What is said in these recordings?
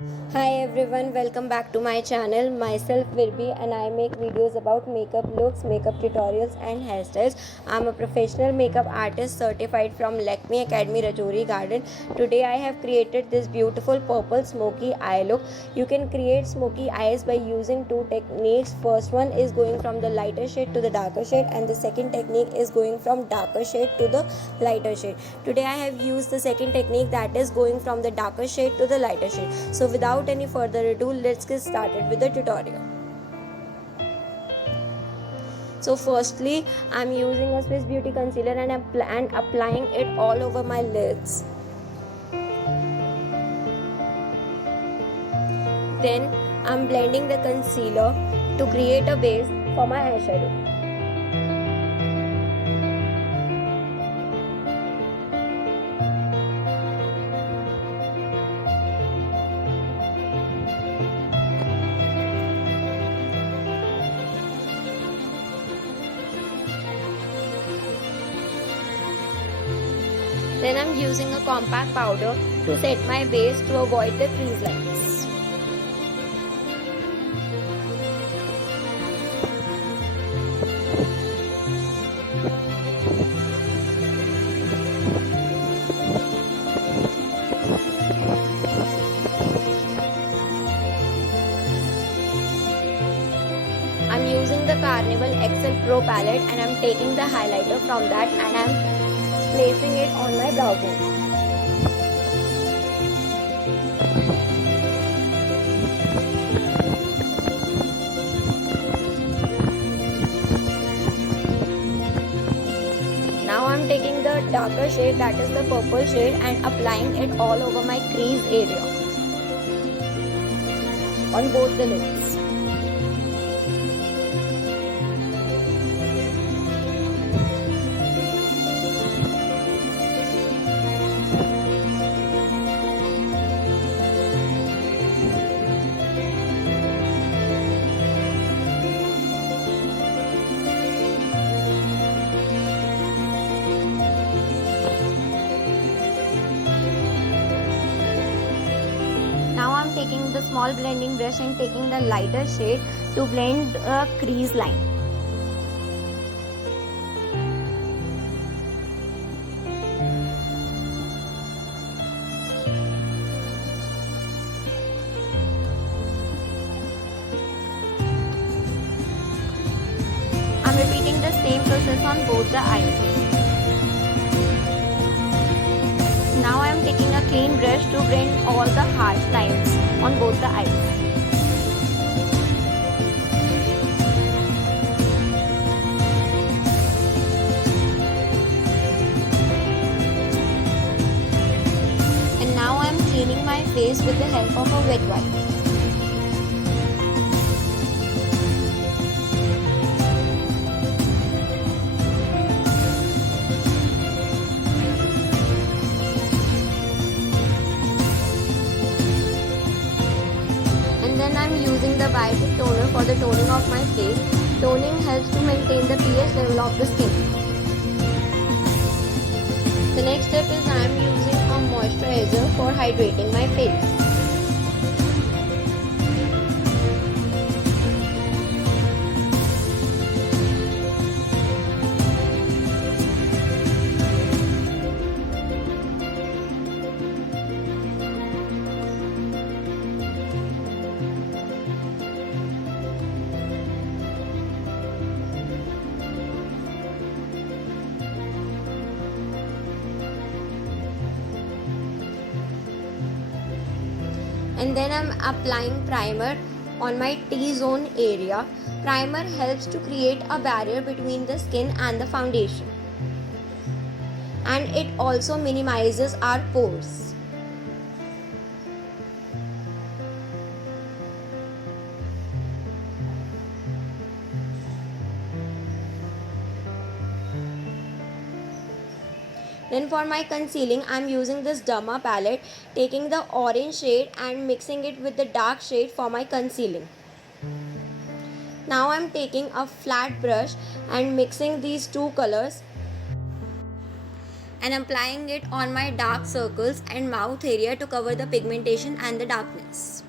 Hi everyone, welcome back to my channel. Myself Virbi and I make videos about makeup looks, makeup tutorials and hairstyles. I'm a professional makeup artist certified from Lakme Academy Rajouri Garden. Today I have created this beautiful purple smoky eye look. You can create smoky eyes by using two techniques. First one is going from the lighter shade to the darker shade and the second technique is going from darker shade to the lighter shade. Today I have used the second technique, that is going from the darker shade to the lighter shade. So without any further ado, let's get started with the tutorial. So firstly, I'm using a Swiss Beauty concealer and I'm applying it all over my lids. Then I'm blending the concealer to create a base for my eyeshadow. Then I'm using a compact powder to set my base to avoid the crease lines. I'm using the Carnival XL Pro palette and I'm taking the highlighter from that and I'm placing it on my brow bone. Now I'm taking the darker shade, that is the purple shade, and applying it all over my crease area on both the lips. Now I'm taking the small blending brush and taking the lighter shade to blend the crease line. I'm repeating the same process on both the eyes. Now I am taking a clean brush to blend all the harsh lines on both the eyes. And now I am cleaning my face with the help of a wet wipe. Then I'm using the Biotic toner for the toning of my face. Toning helps to maintain the pH level of the skin. The next step is I'm using a moisturizer for hydrating my face. And then I'm applying primer on my T-zone area. Primer helps to create a barrier between the skin and the foundation, and it also minimizes our pores. Then for my concealing, I'm using this Derma palette, taking the orange shade and mixing it with the dark shade for my concealing. Now I'm taking a flat brush and mixing these two colors and applying it on my dark circles and mouth area to cover the pigmentation and the darkness.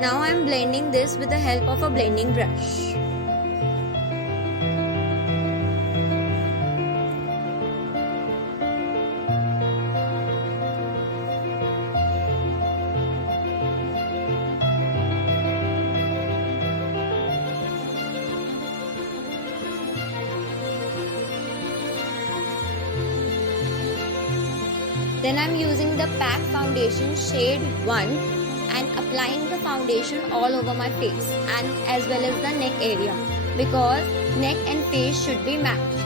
Now I am blending this with the help of a blending brush. Then I am using the PAC foundation shade 1 and applying the foundation all over my face and as well as the neck area, because neck and face should be matched.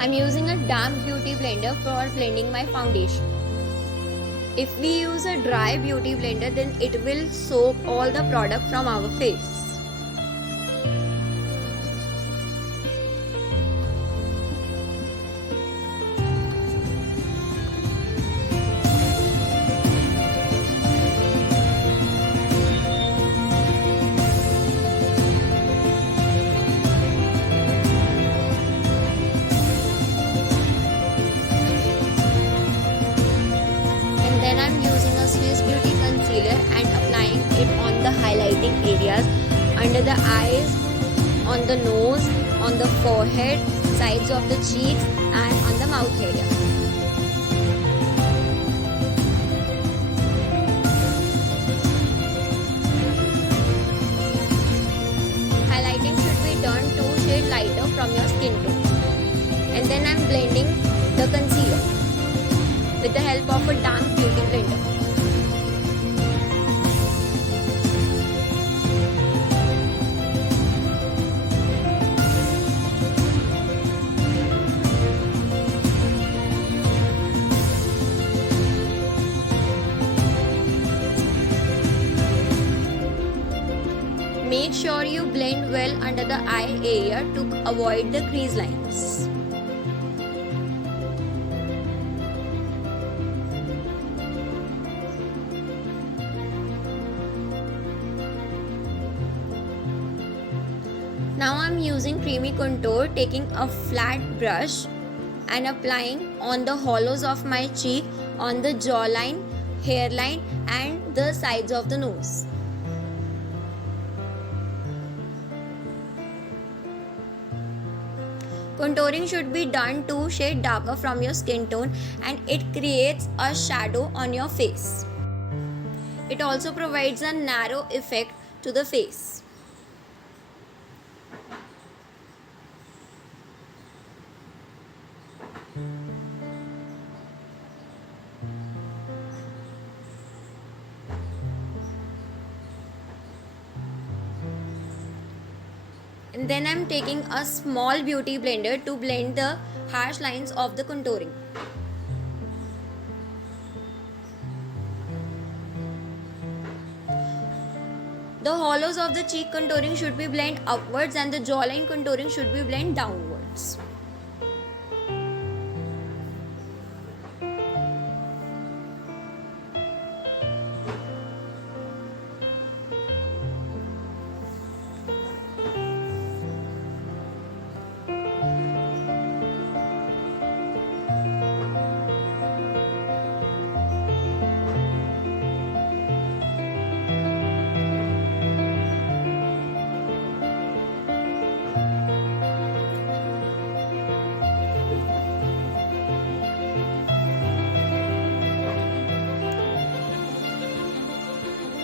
I'm using a damp beauty blender for blending my foundation. If we use a dry beauty blender, then it will soak all the product from our face. Then I'm using a Swiss Beauty concealer and applying it on the highlighting areas, under the eyes, on the nose, on the forehead, sides of the cheeks and on the mouth area. Highlighting should be done 2 shades lighter from your skin tone. And then I'm blending the concealer with the help of a damp beauty blender. Make sure you blend well under the eye area to avoid the crease lines. Now I'm using creamy contour, taking a flat brush and applying on the hollows of my cheek, on the jawline, hairline and the sides of the nose. Contouring should be done 2 shades darker from your skin tone and it creates a shadow on your face. It also provides a narrow effect to the face. And then I'm taking a small beauty blender to blend the harsh lines of the contouring. The hollows of the cheek contouring should be blend upwards and the jawline contouring should be blend downwards.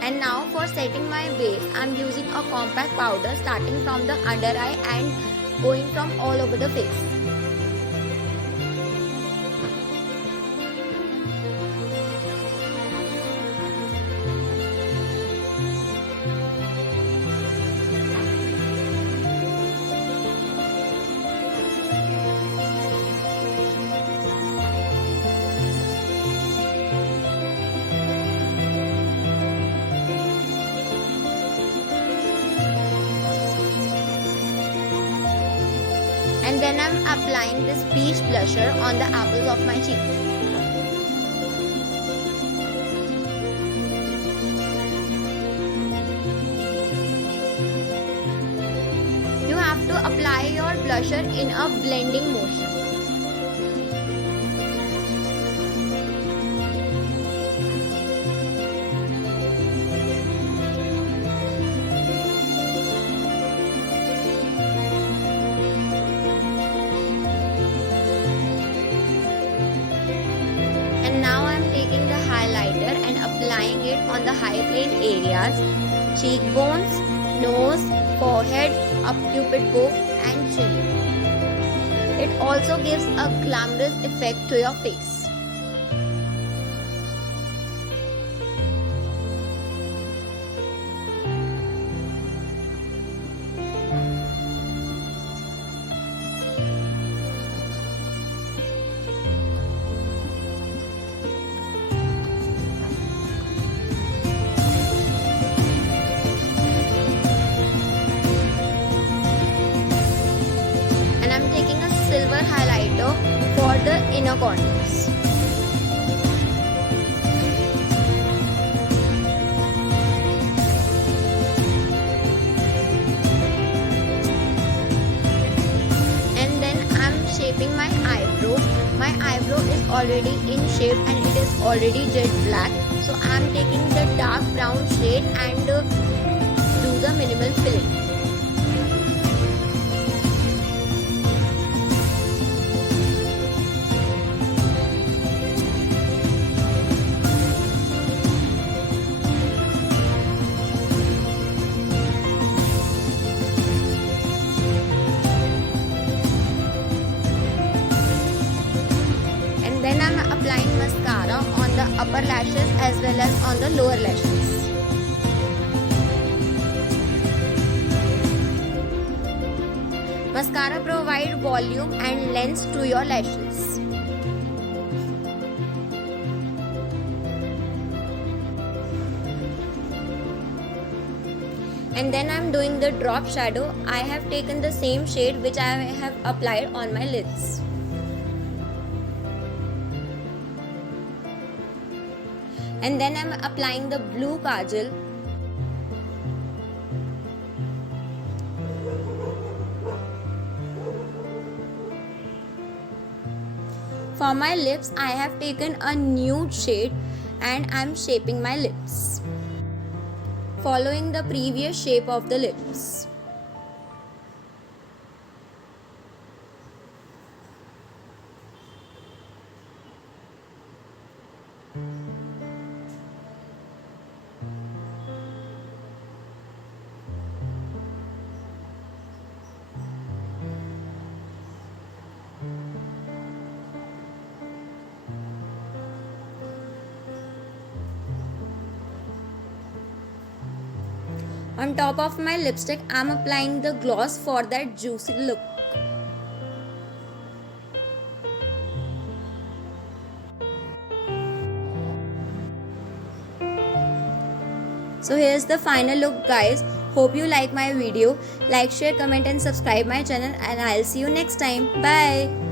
And now for setting my base, I am using a compact powder starting from the under eye and going from all over the face. And then I'm applying this peach blusher on the apples of my cheek. You have to apply your blusher in a blending motion. And now I am taking the highlighter and applying it on the high plane areas, cheekbones, nose, forehead, up cupid bow and chin. It also gives a glamorous effect to your face. Silver highlighter for the inner corners. And then I'm shaping my eyebrow. My eyebrow is already in shape and it is already jet black. So I'm taking the dark brown shade and do the minimal filling. Then I'm applying mascara on the upper lashes as well as on the lower lashes. Mascara provides volume and length to your lashes. And then I'm doing the drop shadow. I have taken the same shade which I have applied on my lids. And then I'm applying the blue kajal. For my lips, I have taken a nude shade and I'm shaping my lips, following the previous shape of the lips. On top of my lipstick, I am applying the gloss for that juicy look. So here's the final look, guys. Hope you like my video. Like, share, comment and subscribe my channel, and I'll see you next time. Bye.